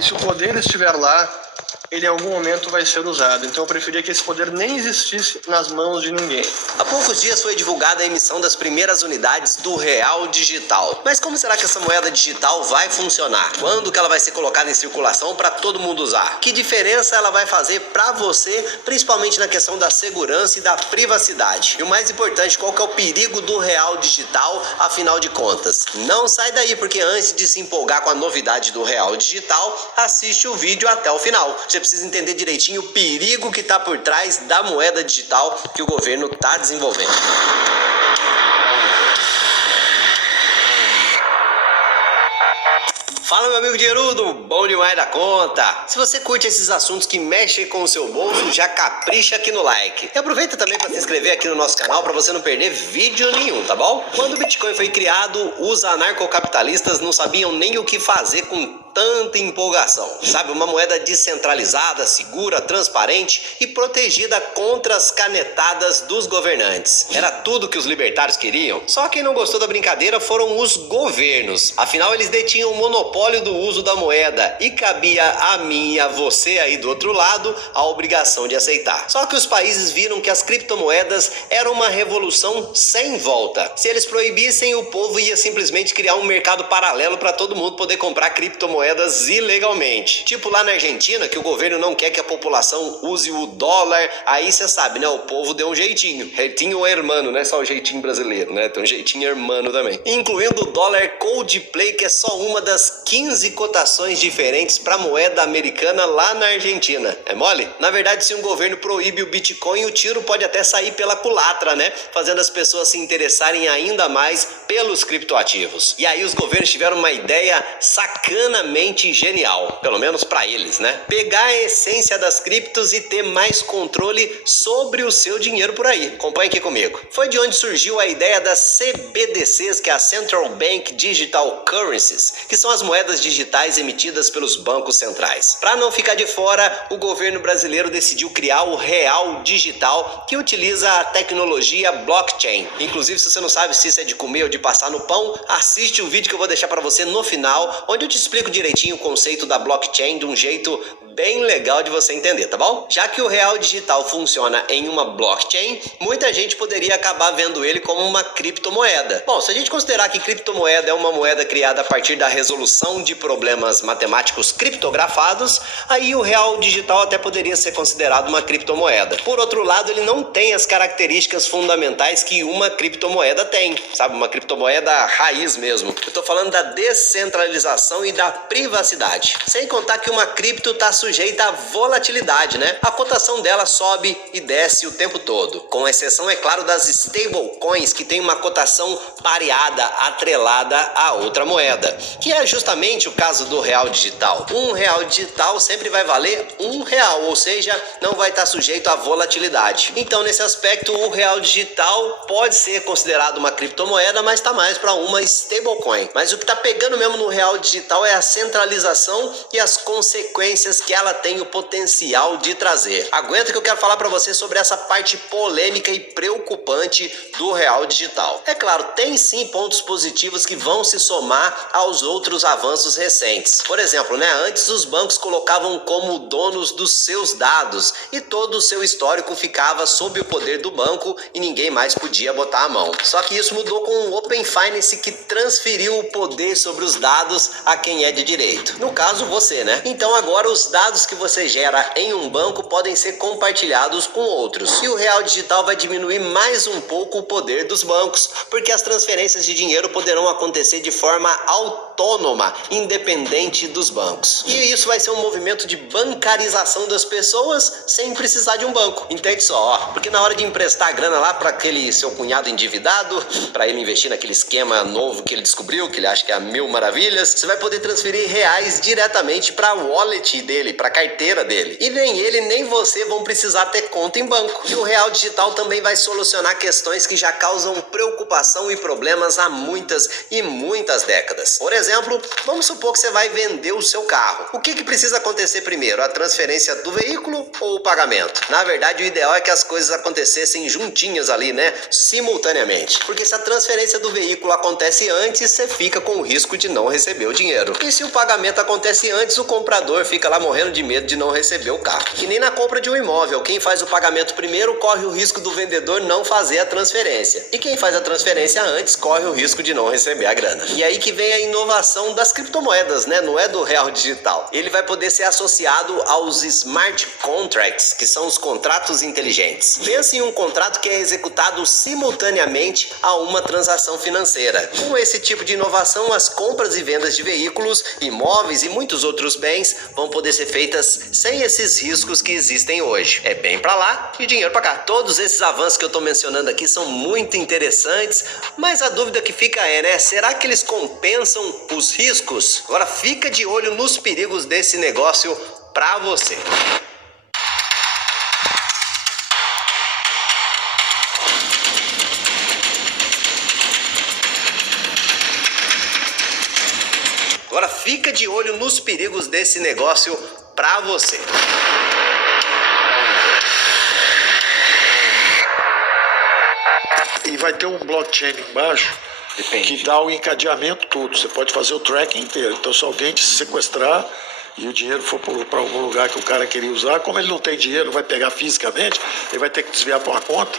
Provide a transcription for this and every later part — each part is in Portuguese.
E se o poder estiver lá, ele em algum momento vai ser usado. Então eu preferia que esse poder nem existisse nas mãos de ninguém. Há poucos dias foi divulgada a emissão das primeiras unidades do Real Digital. Mas como será que essa moeda digital vai funcionar? Quando que ela vai ser colocada em circulação para todo mundo usar? Que diferença ela vai fazer para você, principalmente na questão da segurança e da privacidade? E o mais importante, qual que é o perigo do Real Digital, afinal de contas? Não sai daí, porque antes de se empolgar com a novidade do Real Digital, assiste o vídeo até o final. Você precisa entender direitinho o perigo que está por trás da moeda digital que o governo está desenvolvendo. Fala, meu amigo dinheirudo, bom demais da conta. Se você curte esses assuntos que mexem com o seu bolso, já capricha aqui no like. E aproveita também para se inscrever aqui no nosso canal para você não perder vídeo nenhum, tá bom? Quando o Bitcoin foi criado, os anarcocapitalistas não sabiam nem o que fazer com tanta empolgação. Sabe, uma moeda descentralizada, segura, transparente e protegida contra as canetadas dos governantes. Era tudo que os libertários queriam. Só quem não gostou da brincadeira foram os governos. Afinal, eles detinham o monopólio do uso da moeda e cabia a mim e a você aí do outro lado a obrigação de aceitar. Só que os países viram que as criptomoedas eram uma revolução sem volta. Se eles proibissem, o povo ia simplesmente criar um mercado paralelo para todo mundo poder comprar criptomoedas ilegalmente. Tipo lá na Argentina, que o governo não quer que a população use o dólar, aí você sabe, né? O povo deu um jeitinho. Jeitinho hermano, não é só o jeitinho brasileiro, né? Tem um jeitinho hermano também. Incluindo o dólar Coldplay, que é só uma das 15 cotações diferentes para moeda americana lá na Argentina. É mole? Na verdade, se um governo proíbe o Bitcoin, o tiro pode até sair pela culatra, né? Fazendo as pessoas se interessarem ainda mais pelos criptoativos. E aí os governos tiveram uma ideia sacanamente genial, pelo menos para eles, né? Pegar a essência das criptos e ter mais controle sobre o seu dinheiro por aí. Acompanhe aqui comigo. Foi de onde surgiu a ideia das CBDCs, que é a Central Bank Digital Currencies, que são as moedas digitais emitidas pelos bancos centrais. Para não ficar de fora, o governo brasileiro decidiu criar o Real Digital, que utiliza a tecnologia blockchain. Inclusive, se você não sabe se isso é de comer ou de passar no pão, assiste o vídeo que eu vou deixar para você no final, onde eu te explico direitinho o conceito da blockchain de um jeito bem legal de você entender, tá bom? Já que o Real Digital funciona em uma blockchain, muita gente poderia acabar vendo ele como uma criptomoeda. Bom, se a gente considerar que criptomoeda é uma moeda criada a partir da resolução de problemas matemáticos criptografados, aí o Real Digital até poderia ser considerado uma criptomoeda. Por outro lado, ele não tem as características fundamentais que uma criptomoeda tem, sabe? Uma criptomoeda raiz mesmo. Eu tô falando da descentralização e da privacidade. Sem contar que uma cripto está sujeita à volatilidade, né? A cotação dela sobe e desce o tempo todo. Com exceção, é claro, das stablecoins, que tem uma cotação pareada, atrelada a outra moeda, que é justamente o caso do Real Digital. Um Real Digital sempre vai valer R$1, ou seja, não vai estar sujeito à volatilidade. Então, nesse aspecto, o Real Digital pode ser considerado uma criptomoeda, mas está mais para uma stablecoin. Mas o que está pegando mesmo no Real Digital é a centralização e as consequências que ela tem o potencial de trazer. Aguenta que eu quero falar para você sobre essa parte polêmica e preocupante do Real Digital. É claro, tem sim pontos positivos que vão se somar aos outros avanços recentes. Por exemplo, né, antes os bancos colocavam como donos dos seus dados e todo o seu histórico ficava sob o poder do banco e ninguém mais podia botar a mão. Só que isso mudou com o Open Finance, que transferiu o poder sobre os dados a quem é de direito. No caso, você, né? Então agora os dados que você gera em um banco podem ser compartilhados com outros. E o Real Digital vai diminuir mais um pouco o poder dos bancos, porque as transferências de dinheiro poderão acontecer de forma autônoma, independente dos bancos. E isso vai ser um movimento de bancarização das pessoas sem precisar de um banco. Entende só, ó? Porque na hora de emprestar a grana lá para aquele seu cunhado endividado, para ele investir naquele esquema novo que ele descobriu, que ele acha que é a mil maravilhas, você vai poder transferir reais diretamente para a wallet dele, para a carteira dele. E nem ele nem você vão precisar ter conta em banco. E o Real Digital também vai solucionar questões que já causam preocupação e problemas há muitas e muitas décadas. Por exemplo, exemplo, vamos supor que você vai vender o seu carro. O que precisa acontecer primeiro? A transferência do veículo ou o pagamento? Na verdade, o ideal é que as coisas acontecessem juntinhas ali, né? Simultaneamente. Porque se a transferência do veículo acontece antes, você fica com o risco de não receber o dinheiro. E se o pagamento acontece antes, o comprador fica lá morrendo de medo de não receber o carro. Que nem na compra de um imóvel. Quem faz o pagamento primeiro corre o risco do vendedor não fazer a transferência. E quem faz a transferência antes corre o risco de não receber a grana. E aí que vem a inovação das criptomoedas, né? Não é do real digital. Ele vai poder ser associado aos smart contracts, que são os contratos inteligentes. Pense em um contrato que é executado simultaneamente a uma transação financeira. Com esse tipo de inovação, as compras e vendas de veículos, imóveis e muitos outros bens vão poder ser feitas sem esses riscos que existem hoje. É bem pra lá e dinheiro pra cá. Todos esses avanços que eu tô mencionando aqui são muito interessantes, mas a dúvida que fica é, né? Será que eles compensam os riscos? Agora fica de olho nos perigos desse negócio pra você. Agora fica de olho nos perigos desse negócio pra você. E vai ter um blockchain embaixo que dá o encadeamento tudo. Você pode fazer o tracking inteiro. Então, se alguém te sequestrar e o dinheiro for para algum lugar que o cara queria usar, como ele não tem dinheiro, não vai pegar fisicamente, ele vai ter que desviar para uma conta.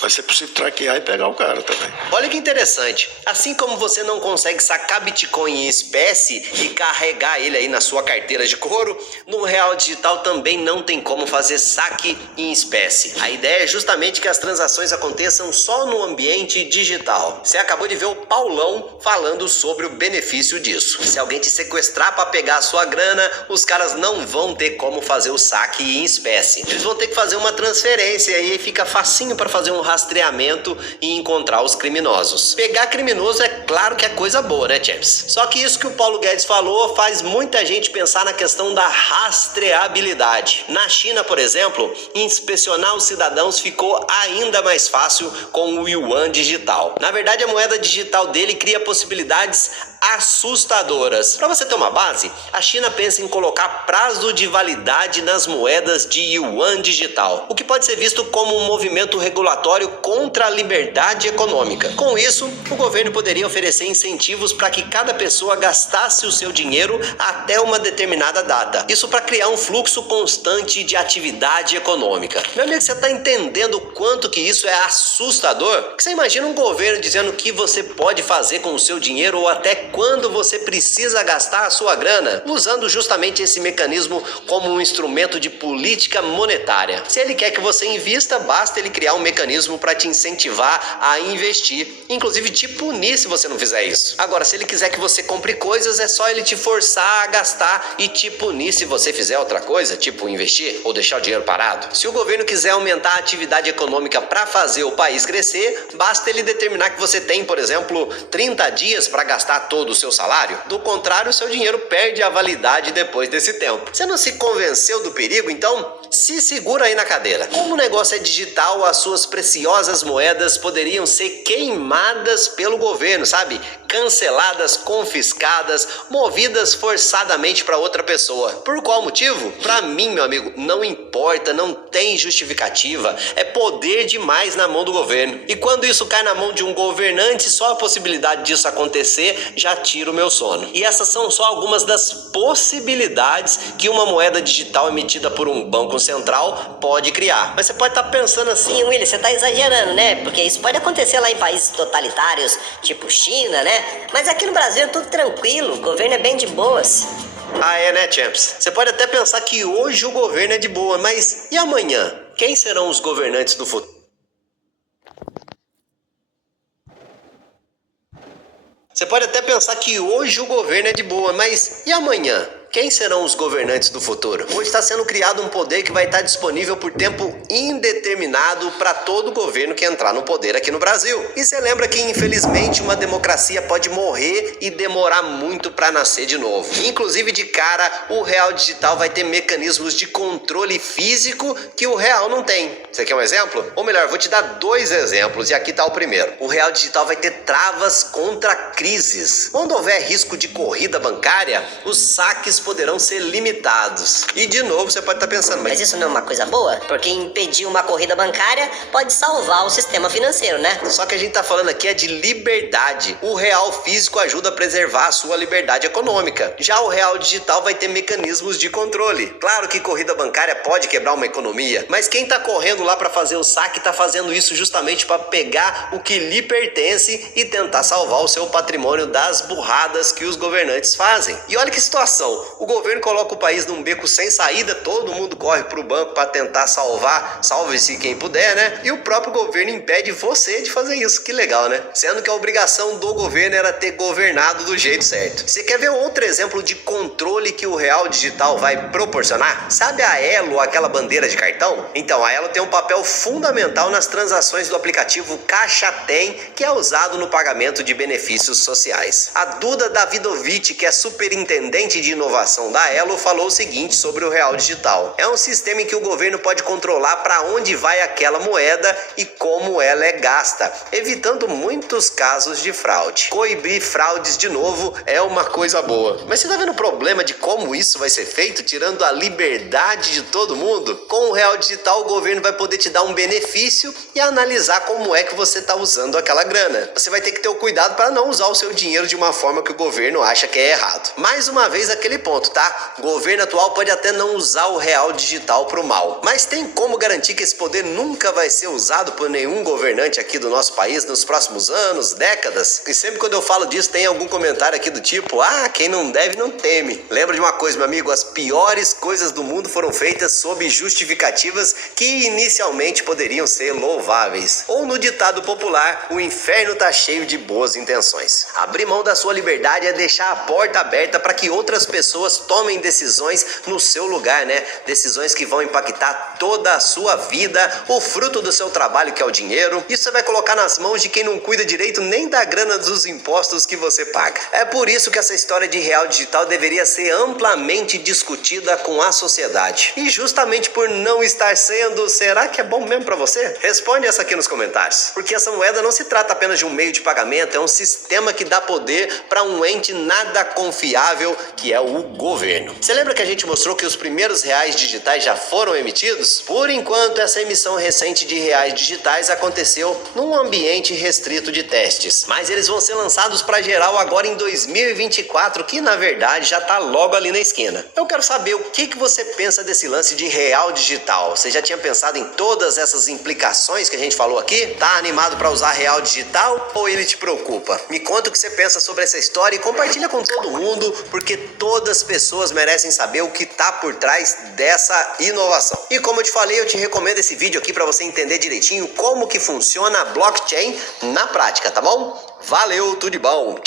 Vai ser possível traquear e pegar o cara também. Olha que interessante. Assim como você não consegue sacar Bitcoin em espécie e carregar ele aí na sua carteira de couro, no real digital também não tem como fazer saque em espécie. A ideia é justamente que as transações aconteçam só no ambiente digital. Você acabou de ver o Paulão falando sobre o benefício disso. Se alguém te sequestrar para pegar a sua grana, os caras não vão ter como fazer o saque em espécie. Eles vão ter que fazer uma transferência e aí fica facinho para fazer um rastreamento e encontrar os criminosos. Pegar criminoso é claro que é coisa boa, né, Champs? Só que isso que o Paulo Guedes falou faz muita gente pensar na questão da rastreabilidade. Na China, por exemplo, inspecionar os cidadãos ficou ainda mais fácil com o yuan digital. Na verdade, a moeda digital dele cria possibilidades assustadoras. Para você ter uma base, a China pensa em colocar prazo de validade nas moedas de yuan digital, o que pode ser visto como um movimento regulatório contra a liberdade econômica. Com isso, o governo poderia oferecer incentivos para que cada pessoa gastasse o seu dinheiro até uma determinada data. Isso para criar um fluxo constante de atividade econômica. Meu amigo, você está entendendo o quanto que isso é assustador? Que você imagina um governo dizendo o que você pode fazer com o seu dinheiro ou até quando você precisa gastar a sua grana, usando justamente esse mecanismo como um instrumento de política monetária. Se ele quer que você invista, basta ele criar um mecanismo para te incentivar a investir, inclusive te punir se você não fizer isso. Agora, se ele quiser que você compre coisas, é só ele te forçar a gastar e te punir se você fizer outra coisa, tipo investir ou deixar o dinheiro parado. Se o governo quiser aumentar a atividade econômica para fazer o país crescer, basta ele determinar que você tem, por exemplo, 30 dias para gastar todo o seu salário. Do contrário, o seu dinheiro perde a validade depois desse tempo. Você não se convenceu do perigo? Então, se segura aí na cadeira. Como o negócio é digital, as suas preciosas moedas poderiam ser queimadas pelo governo, sabe? Canceladas, confiscadas, movidas forçadamente para outra pessoa. Por qual motivo? Para mim, meu amigo, não importa, não tem justificativa. É poder demais na mão do governo. E quando isso cai na mão de um governante, só a possibilidade disso acontecer já tira o meu sono. E essas são só algumas das possibilidades que uma moeda digital emitida por um banco central pode criar. Mas você pode estar pensando assim, William, você tá exagerando, né? Porque isso pode acontecer lá em países totalitários, tipo China, né? Mas aqui no Brasil é tudo tranquilo, o governo é bem de boas. ah é, né, Champs? Você pode até pensar que hoje o governo é de boa, mas e amanhã? Quem serão os governantes do futuro? Você pode até pensar que hoje o governo é de boa, mas e amanhã? Quem serão os governantes do futuro? Hoje está sendo criado um poder que vai estar disponível por tempo indeterminado para todo governo que entrar no poder aqui no Brasil. E você lembra que, infelizmente, uma democracia pode morrer e demorar muito para nascer de novo. Inclusive, de cara, o real digital vai ter mecanismos de controle físico que o real não tem. Você quer um exemplo? Ou melhor, vou te dar 2 exemplos e aqui está o primeiro. O real digital vai ter travas contra crises. Quando houver risco de corrida bancária, os saques poderão ser limitados. E de novo você pode estar pensando, Mas isso não é uma coisa boa? Porque impedir uma corrida bancária pode salvar o sistema financeiro, né? Só que a gente tá falando aqui é de liberdade. O real físico ajuda a preservar a sua liberdade econômica. Já o real digital vai ter mecanismos de controle. Claro que corrida bancária pode quebrar uma economia, mas quem tá correndo lá para fazer o saque tá fazendo isso justamente para pegar o que lhe pertence e tentar salvar o seu patrimônio das burradas que os governantes fazem. E olha que situação, o governo coloca o país num beco sem saída, todo mundo corre pro banco para tentar salvar, salve-se quem puder, né? E o próprio governo impede você de fazer isso, que legal, né? Sendo que a obrigação do governo era ter governado do jeito certo. Você quer ver outro exemplo de controle que o real digital vai proporcionar? Sabe a Elo, aquela bandeira de cartão? Então, a Elo tem um papel fundamental nas transações do aplicativo Caixa Tem, que é usado no pagamento de benefícios sociais. A Duda Davidovich, que é superintendente de inovação da Elo, falou o seguinte sobre o real digital. É um sistema em que o governo pode controlar para onde vai aquela moeda e como ela é gasta, evitando muitos casos de fraude. Coibir fraudes de novo é uma coisa boa. Mas você tá vendo o problema de como isso vai ser feito, tirando a liberdade de todo mundo? Com o real digital, o governo vai poder te dar um benefício e analisar como é que você tá usando aquela grana. Você vai ter que ter o cuidado para não usar o seu dinheiro de uma forma que o governo acha que é errado. Mais uma vez aquele ponto, tá? O governo atual pode até não usar o real digital pro mal, mas tem como garantir que esse poder nunca vai ser usado por nenhum governante aqui do nosso país nos próximos anos, décadas? E sempre quando eu falo disso tem algum comentário aqui do tipo, quem não deve não teme. Lembra de uma coisa, meu amigo, as piores coisas do mundo foram feitas sob justificativas que inicialmente poderiam ser louváveis. Ou no ditado popular, o inferno tá cheio de boas intenções. Abrir mão da sua liberdade é deixar a porta aberta para que outras pessoas tomem decisões no seu lugar, né? Decisões que vão impactar toda a sua vida, o fruto do seu trabalho, que é o dinheiro. Isso você vai colocar nas mãos de quem não cuida direito nem da grana dos impostos que você paga. É por isso que essa história de real digital deveria ser amplamente discutida com a sociedade. E justamente por não estar sendo, será que é bom mesmo para você? Responde essa aqui nos comentários. Porque essa moeda não se trata apenas de um meio de pagamento, é um sistema que dá poder para um ente nada confiável, que é o governo. Você lembra que a gente mostrou que os primeiros reais digitais já foram emitidos? Por enquanto, essa emissão recente de reais digitais aconteceu num ambiente restrito de testes. Mas eles vão ser lançados para geral agora em 2024, que na verdade já tá logo ali na esquina. Eu quero saber o que você pensa desse lance de real digital. Você já tinha pensado em todas essas implicações que a gente falou aqui? Tá animado para usar real digital ou ele te preocupa? Me conta o que você pensa sobre essa história e compartilha com todo mundo, porque todas as pessoas merecem saber o que tá por trás dessa inovação. E como eu te falei, eu te recomendo esse vídeo aqui para você entender direitinho como que funciona a blockchain na prática, tá bom? Valeu, tudo de bom!